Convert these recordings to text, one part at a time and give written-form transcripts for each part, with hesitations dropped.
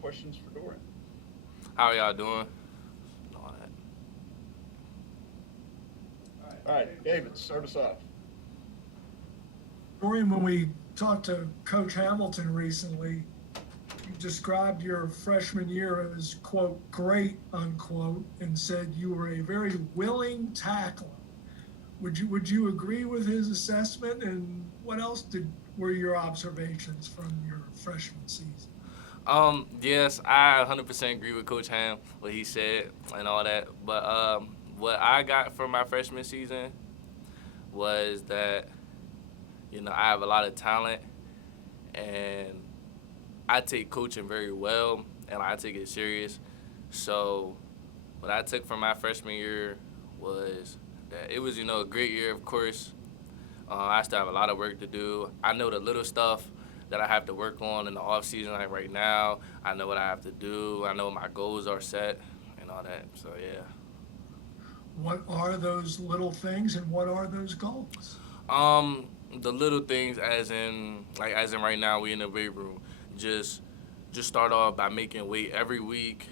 questions for Dorian. How are y'all doing? All that. All right, David, start us off. Dorian, when we talked to Coach Hamilton recently, you described your freshman year as, quote, great, unquote, and said you were a very willing tackler. Would you agree with his assessment? And what else were your observations from your freshman season? Yes, I 100% agree with Coach Ham, what he said and all that. But what I got from my freshman season was that, I have a lot of talent and I take coaching very well and I take it serious. So what I took from my freshman year was that it was, a great year, of course. I still have a lot of work to do. I know the little stuff that I have to work on in the off season, like right now. I know what I have to do. I know what my goals are set and all that. So yeah. What are those little things and what are those goals? The little things, as in right now, we in the weight room. Just, just start off by making weight every week.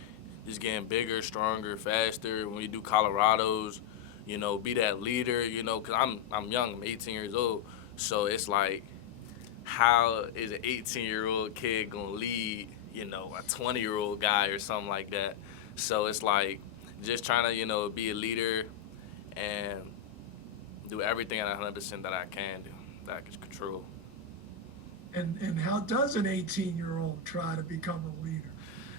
Just getting bigger, stronger, faster. When we do Colorados, be that leader. Cause I'm young. I'm 18 years old. So it's like, how is an 18-year-old kid gonna lead, a 20-year-old guy or something like that? So it's like just trying to, be a leader and do everything at 100% that I can do, that I can control. And how does an 18-year-old try to become a leader?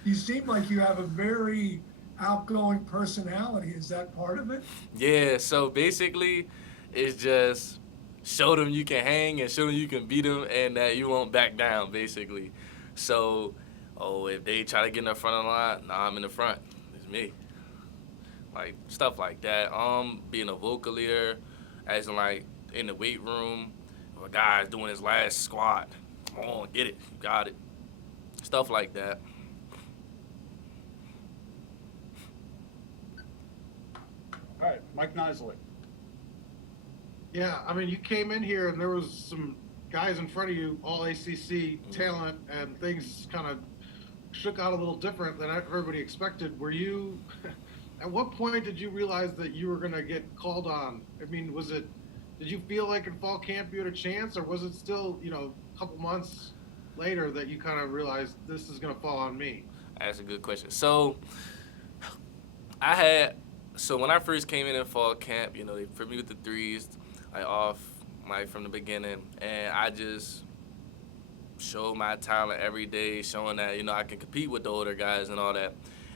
You seem like you have a very outgoing personality. Is that part of it? Yeah, so basically, it's just show them you can hang and show them you can beat them and that you won't back down, basically. So, if they try to get in the front of the line, nah, I'm in the front. It's me. Like, stuff like that. Being a vocal leader, as in, like, in the weight room, if a guy's doing his last squat, come on, get it, you got it. Stuff like that. All right, Mike Nisley. Yeah, I mean, you came in here and there was some guys in front of you, all ACC talent, and things kind of shook out a little different than everybody expected. Were you? At what point did you realize that you were going to get called on? I mean, was it? Did you feel like in fall camp you had a chance, or was it still, a couple months later that you kind of realized this is going to fall on me? That's a good question. I had so when I first came in fall camp, they put me with the threes, like off, like from the beginning, and I just showed my talent every day, showing that I can compete with the older guys and all that.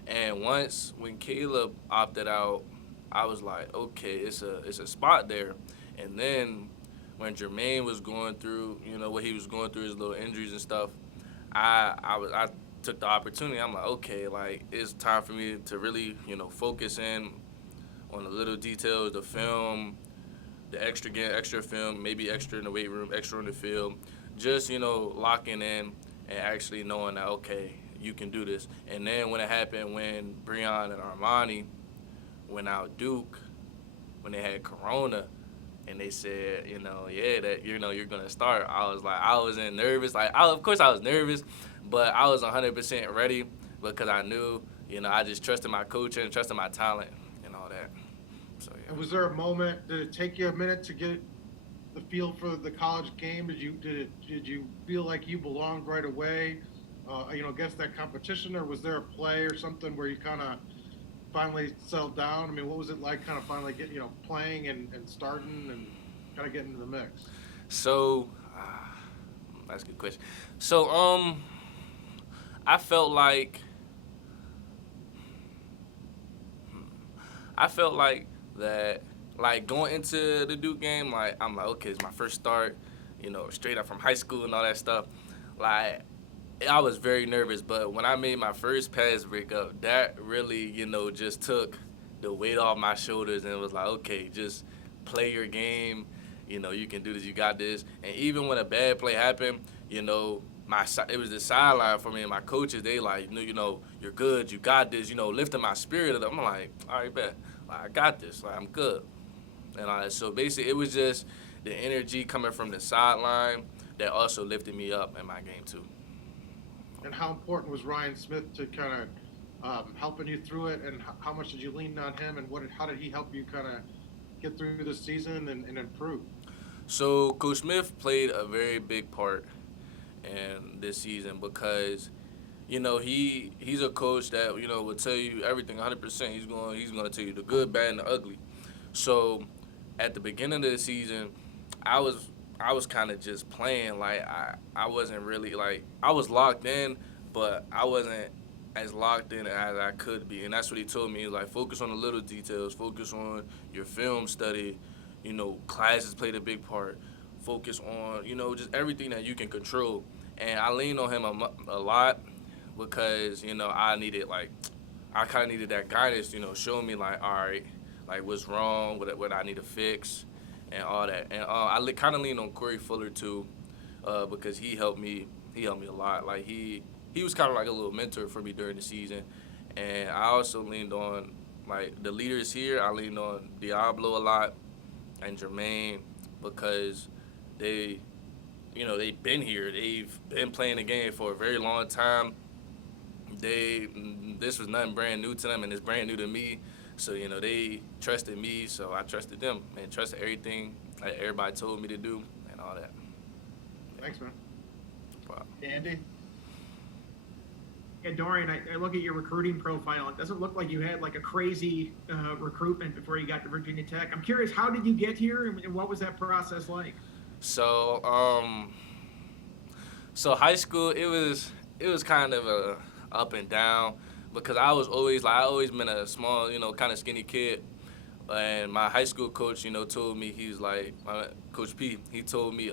And once when Caleb opted out, I was like, okay, it's a spot there. And then when Jermaine was going through, what he was going through, his little injuries and stuff, I took the opportunity. I'm like, okay, like it's time for me to really, focus in on the little details, the film, the extra game, extra film, maybe extra in the weight room, extra in the field, just locking in and actually knowing that okay, you can do this. And then when it happened, when Breon and Armani went out Duke, when they had Corona, and they said, yeah, that you're gonna start. I was like, I wasn't nervous. Like, of course I was nervous, but I was 100% ready because I knew, I just trusted my coaching, trusted my talent, and all that. So And yeah. was there a moment? Did it take you a minute to get the feel for the college game? Did you feel like you belonged right away? Against that competition, or was there a play or something where you kind of finally settled down? I mean, what was it like, kind of finally getting playing and starting and kind of getting into the mix? So that's a good question. So I felt like I felt like that, like going into the Duke game, like I'm like, okay, it's my first start, straight up from high school and all that stuff. Like I was very nervous, but when I made my first pass breakup, that really, just took the weight off my shoulders and it was like, okay, just play your game. You can do this. You got this. And even when a bad play happened, it was the sideline for me and my coaches. They like, you're good. You got this. Lifting my spirit. I'm like, all right, bet. Like, I got this. Like, I'm good. And so basically, it was just the energy coming from the sideline that also lifted me up in my game too. and how important was Ryan Smith to kind of helping you through it, and how much did you lean on him, and how did he help you kind of get through the season and improve? So Coach Smith played a very big part in this season because he's a coach that will tell you everything 100%. He's going to tell you the good, bad, and the ugly. So at the beginning of the season, I was kind of just playing. Like I wasn't really like I was locked in, but I wasn't as locked in as I could be. And that's what he told me. He was like, focus on the little details, focus on your film study. Classes played a big part. Focus on just everything that you can control. And I leaned on him a lot because I kind of needed that guidance. Showing me like, all right, like what's wrong, what I need to fix, and all that. And I kind of leaned on Corey Fuller too, because he helped me. He helped me a lot. Like he was kind of like a little mentor for me during the season. And I also leaned on like the leaders here. I leaned on Diablo a lot and Jermaine because they've been here. They've been playing the game for a very long time. This was nothing brand new to them, and it's brand new to me. So they trusted me, so I trusted them and trusted everything like everybody told me to do and all that. Thanks, man. Wow. Andy? Yeah, Dorian, I look at your recruiting profile. It doesn't look like you had like a crazy recruitment before you got to Virginia Tech. I'm curious, how did you get here, and what was that process like? So high school it was kind of a up and down because I always been a small kind of skinny kid, and my high school coach told me he's like Coach P. He told me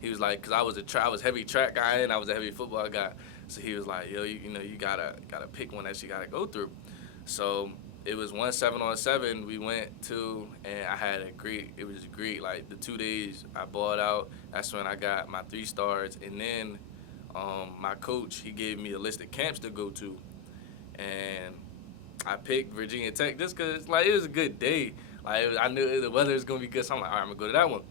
he was like, because I was heavy track guy and I was a heavy football guy. So he was like, yo, you gotta pick one that you gotta go through. So it was 1 7-on-7 we went to, and it was great. Like the 2 days I balled out. That's when I got my 3 stars. And then my coach, he gave me a list of camps to go to. And I picked Virginia Tech just because like, it was a good day. Like I knew the weather was going to be good, so I'm like, all right, I'm going to go to that one.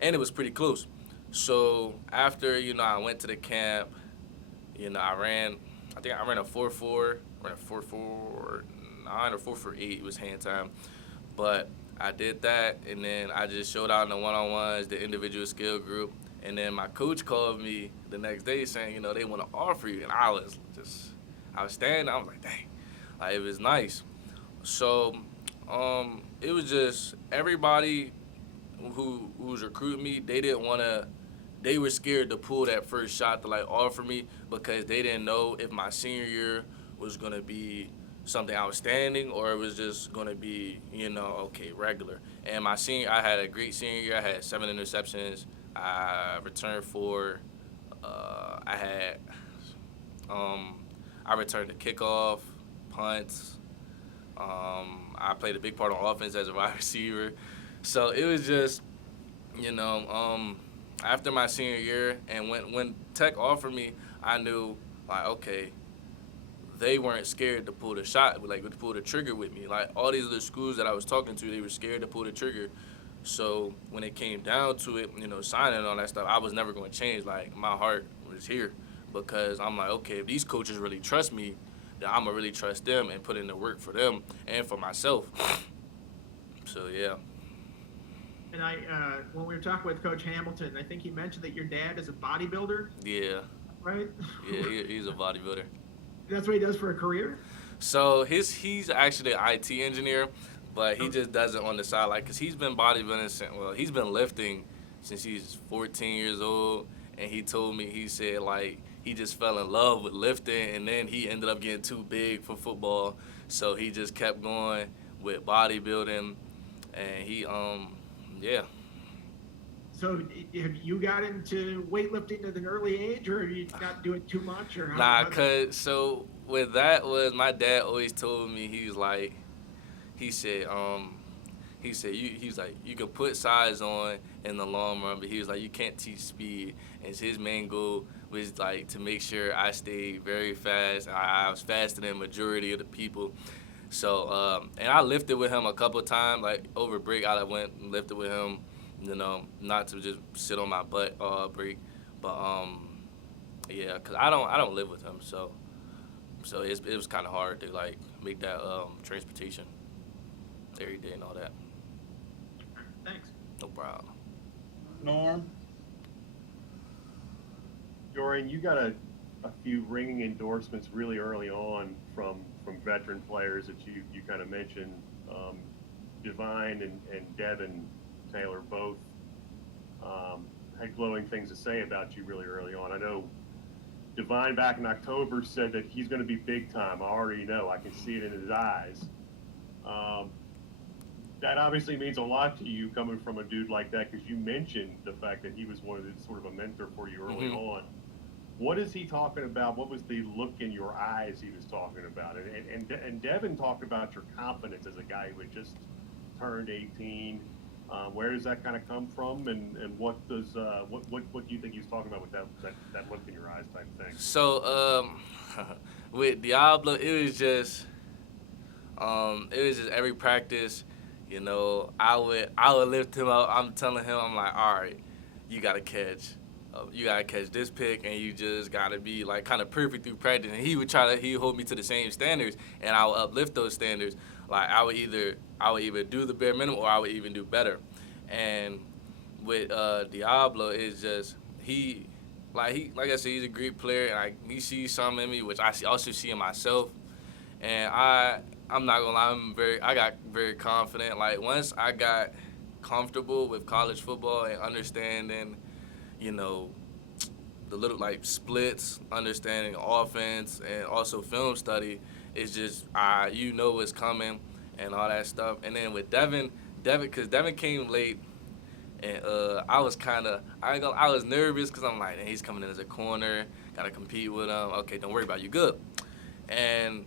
And it was pretty close. So after, I went to the camp, I ran a 4.4, ran a 4.49 or 4.48. It was hand time. But I did that, and then I just showed out in the one-on-ones, the individual skill group. And then my coach called me the next day saying, they want to offer you. And I was standing, I was like, dang. Like, it was nice. So it was just everybody who was recruiting me, they were scared to pull that first shot to like offer me because they didn't know if my senior year was going to be something outstanding or it was just going to be, regular. And I had a great senior year. I had 7 interceptions. I returned 4. I returned the kickoff, punts. I played a big part on offense as a wide receiver. So it was just, after my senior year and when Tech offered me, I knew, like, okay, they weren't scared to pull the shot, like to pull the trigger with me. Like all these other schools that I was talking to, they were scared to pull the trigger. So when it came down to it, signing and all that stuff, I was never going to change. Like my heart was here because I'm like, okay, if these coaches really trust me, then I'm going to really trust them and put in the work for them and for myself. So, yeah. And when we were talking with Coach Hamilton, I think he mentioned that your dad is a bodybuilder. Yeah. Right? Yeah, he's a bodybuilder. That's what he does for a career? So he's actually an IT engineer, but he just does it on the side, like, because he's been bodybuilding he's been lifting since he's 14 years old, and he told me, he said, like, he just fell in love with lifting, and then he ended up getting too big for football, so he just kept going with bodybuilding, and he, yeah. So have you got into weightlifting at an early age, or are you not doing too much? Or so with that was, my dad always told me, he said you can put size on in the long run, but he was like, you can't teach speed. And his main goal was like to make sure I stayed very fast. I was faster than the majority of the people. So and I lifted with him a couple of times, like over break. I went and lifted with him, not to just sit on my butt all break, but Yeah, cause I don't live with him, so it was kind of hard to like make that transportation every day and all that. Thanks. No problem. Norm? Dorian, you got a few ringing endorsements really early on from veteran players that you kind of mentioned. Divine and Devin Taylor both had glowing things to say about you really early on. I know Divine back in October said that he's going to be big time. I already know. I can see it in his eyes. That obviously means a lot to you coming from a dude like that, because you mentioned the fact that he was one of the sort of a mentor for you early on. What is he talking about? What was the look in your eyes he was talking about? And Devin talked about your confidence as a guy who had just turned 18. Where does that kind of come from, and what do you think he was talking about with that look in your eyes type thing? So with Diablo, it was just every practice, you know, I would lift him up. I'm telling him, I'm like, all right, you gotta catch this pick, and you just gotta be like kind of perfect through practice. And he would hold me to the same standards, and I would uplift those standards. Like I would either do the bare minimum, or I would even do better. And with Diablo, it's just like I said, he's a great player, and he sees something in me which I also see in myself. And I'm not gonna lie, I got very confident. Like once I got comfortable with college football and understanding, you know, the little like splits, understanding offense, and also film study, it's just you know what's coming and all that stuff. And then with Devin, because Devin came late, and I was nervous because I'm like, he's coming in as a corner, gotta compete with him. Okay, don't worry about it, you good. And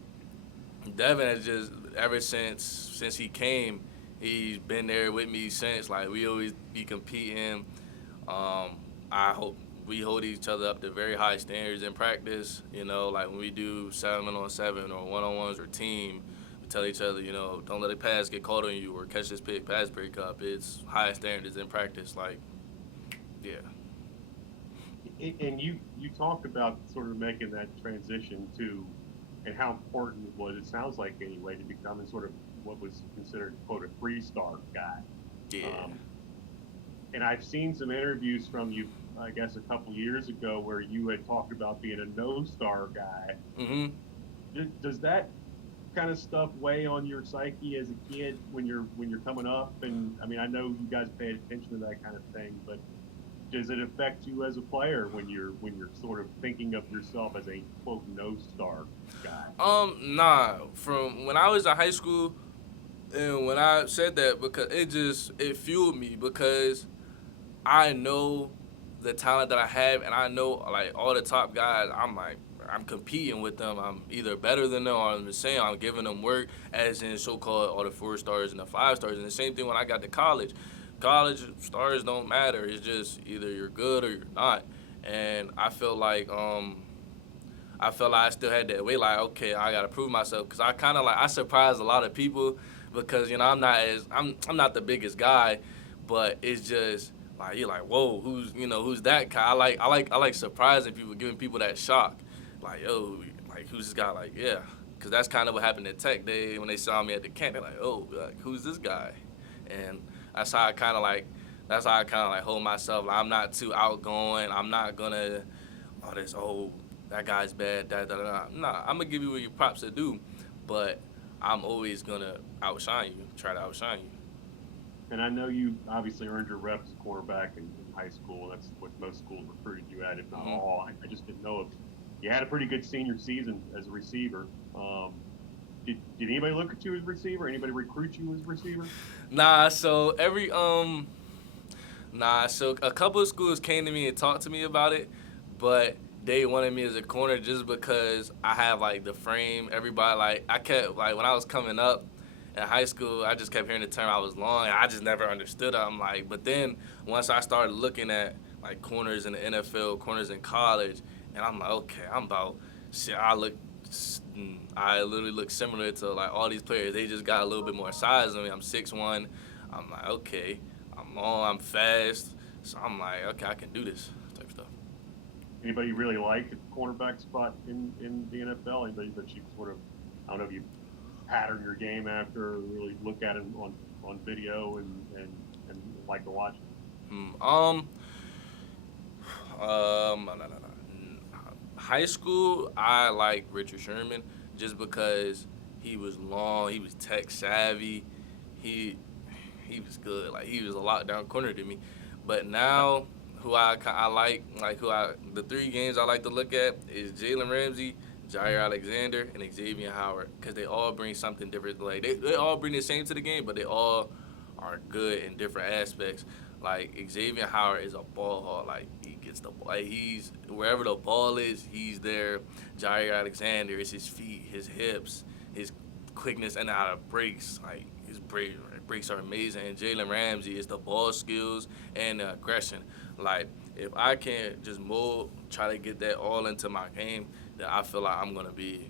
Devin has just ever since he came, he's been there with me since. Like we always be competing. I hope we hold each other up to very high standards in practice. You know, like when we do 7-on-7 or 1-on-1s or team, we tell each other, you know, don't let a pass get caught on you or catch this pick, pass break up. It's high standards in practice. Like, yeah. And you talked about sort of making that transition to, and how important it was, it sounds like anyway, to becoming sort of what was considered, quote, a 3-star guy. Yeah. And I've seen some interviews from you, I guess, a couple years ago where you had talked about being a no-star guy. Mm-hmm. Does that kind of stuff weigh on your psyche as a kid when you're coming up? And I mean, I know you guys pay attention to that kind of thing, but does it affect you as a player when you're sort of thinking of yourself as a quote no-star guy? Nah. From when I was in high school, and when I said that, because it fueled me, because I know the talent that I have, and I know like all the top guys. I'm competing with them. I'm either better than them, or I'm the same. I'm giving them work, as in so-called all the 4 stars and the 5 stars. And the same thing when I got to college. College stars don't matter. It's just either you're good or you're not. And I felt like I still had that way. Like, okay, I gotta prove myself, because I surprised a lot of people, because you know I'm not the biggest guy, but it's just like you're like, whoa, who's that guy? I like surprising people, giving people that shock, like, yo, like who's this guy? Like, yeah, because that's kind of what happened at Tech. When they saw me at the camp, they're like, oh, like, who's this guy? And that's how I kind of like hold myself. Like, I'm not too outgoing. I'm not gonna that guy's bad. Nah, I'm gonna give you what your props are due, but I'm always gonna try to outshine you. And I know you obviously earned your reps as a cornerback in high school. That's what most schools recruited you at, if not all. I just didn't know if you had a pretty good senior season as a receiver. Did anybody look at you as a receiver? Anybody recruit you as a receiver? Nah, so a couple of schools came to me and talked to me about it, but they wanted me as a corner just because I have like the frame. Everybody I kept when I was coming up in high school, I just kept hearing the term I was long. I just never understood it. I'm like, but then once I started looking at like corners in the NFL, corners in college, and I'm like, okay, I literally look similar to like all these players. They just got a little bit more size than me. I'm 6'1". I'm like, okay, I'm long, I'm fast. So I'm like, okay, I can do this type stuff. Anybody you really like at the cornerback spot in the NFL? Anybody that you sort of, I don't know if you pattern your game after, or really look at it on video and like to watch it? High school, I like Richard Sherman just because he was long, he was tech savvy, he was good. Like, he was a lockdown corner to me. But now, the three games I like to look at is Jalen Ramsey, Jair Alexander, and Xavier Howard, because they all bring something different. Like, they all bring the same to the game, but they all are good in different aspects. Like, Xavier Howard is a ball hawk. Like, he gets the ball. Like, he's wherever the ball is, he's there. Jair Alexander is his feet, his hips, his quickness, and how it breaks. Like, his breaks are amazing. And Jalen Ramsey is the ball skills and the aggression. Like, if I can just try to get that all into my game, then I feel like I'm gonna be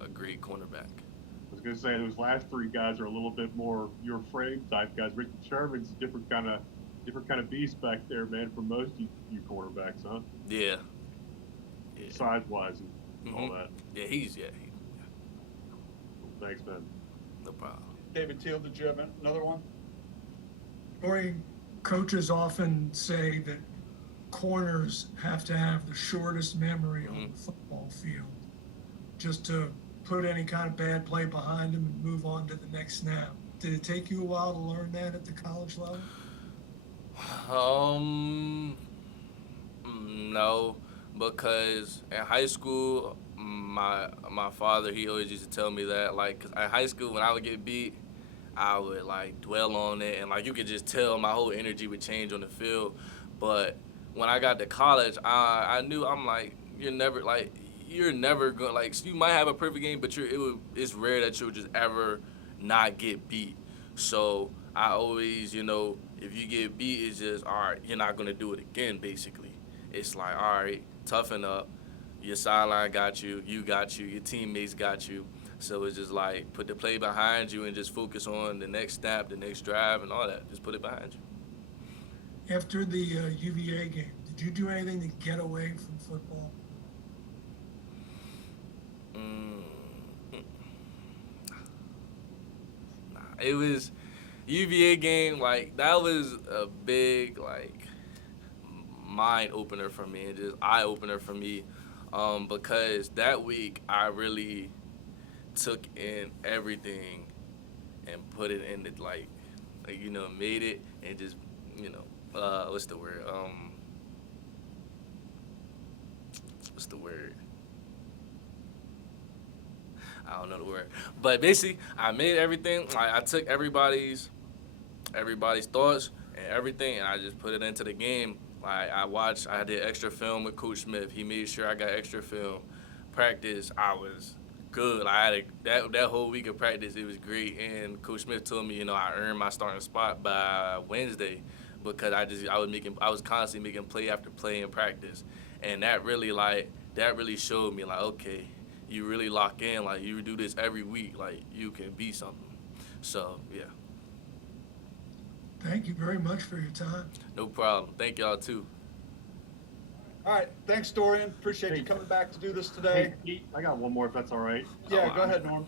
a great cornerback. I was gonna say those last three guys are a little bit more your frame type guys. Richard Sherman's a different kind of beast back there, man. For most of you cornerbacks, huh? Yeah. Size wise and all Mhm. that. Yeah, Thanks, man. no problem. David Teal, did you have another one? Dorian, coaches often say that corners have to have the shortest memory on the football field, just to put any kind of bad play behind them and move on to the next snap. Did it take you a while to learn that at the college level? No, because in high school, my father, he always used to tell me that, like, 'cause in high school when I would get beat, I would like dwell on it, and like you could just tell my whole energy would change on the field. But when I got to college, I knew, I'm like, you're never gonna, like, you might have a perfect game, but it's rare that you'll just ever not get beat. So I always, if you get beat, it's just, all right, you're not gonna do it again. Basically, it's like, all right, toughen up. Your sideline got you, your teammates got you. So it's just like, put the play behind you and just focus on the next snap, the next drive, and all that. Just put it behind you. After the UVA game, did you do anything to get away from football? Nah, it was UVA game. Like, that was a big, like, mind opener for me and just eye opener for me, because that week I really took in everything and put it in the, like made it, and just, what's the word? What's the word? I don't know the word. But basically, I made everything. I took everybody's thoughts and everything, and I just put it into the game. I did extra film with Coach Smith. He made sure I got extra film. Practice, I was good. I had that whole week of practice, it was great. And Coach Smith told me, I earned my starting spot by Wednesday, because I was constantly making play after play in practice. And that really showed me, like, okay, you really lock in, like, you do this every week, like, you can be something. So, yeah. Thank you very much for your time. No problem. Thank y'all, too. All right, thanks, Dorian. Appreciate you coming back to do this Hey, today. Pete, I got one more if that's all right. Yeah, go ahead, Norm.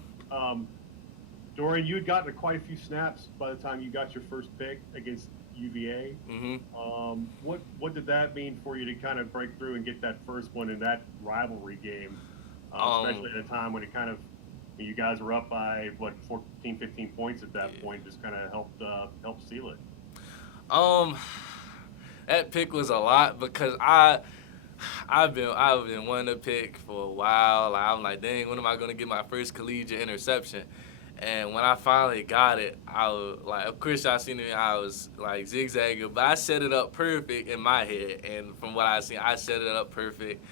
Dorian, you had gotten quite a few snaps by the time you got your first pick against UVA. Mm-hmm. What did that mean for you to kind of break through and get that first one in that rivalry game, especially at a time when it kind of, you guys were up by 14, 15 points at that point, just kind of helped seal it. That pick was a lot, because I've been wanting to pick for a while. Like, I'm like, dang, when am I gonna get my first collegiate interception? And when I finally got it, I was like, of course y'all seen me, I was like zigzagging, but I set it up perfect in my head. And from what I seen, I set it up perfect.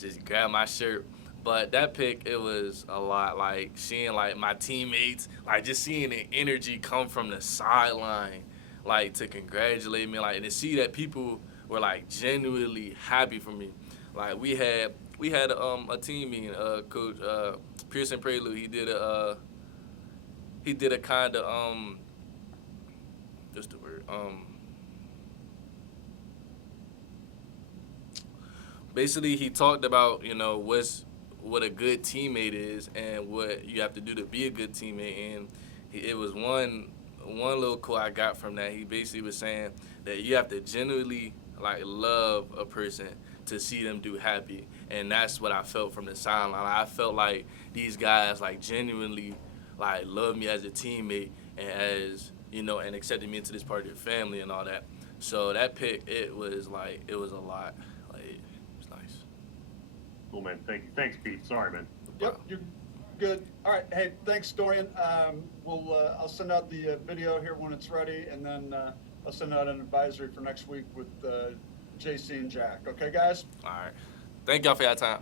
Just grabbed my shirt. But that pick, it was a lot. Like, seeing, like, my teammates, like, just seeing the energy come from the sideline, like, to congratulate me, like, and to see that people were, like, genuinely happy for me. Like, we had a team meeting. Coach Pearson Prelude, he did a kind of what's the word? basically he talked about, you know, what a good teammate is and what you have to do to be a good teammate. And it was one little quote I got from that. He basically was saying that you have to genuinely like love a person to see them do happy, and that's what I felt from the sideline. I felt like these guys like genuinely like love me as a teammate and as, you know, and accepted me into this part of their family and all that. So that pick, it was a lot. Like, it was nice. Cool, man. Thanks, Pete. Sorry, man. Yep, you're good. All right. Hey, thanks, Dorian. I'll send out the video here when it's ready, and then I'll send out an advisory for next week with JC and Jack. Okay, guys? All right. Thank y'all for your time.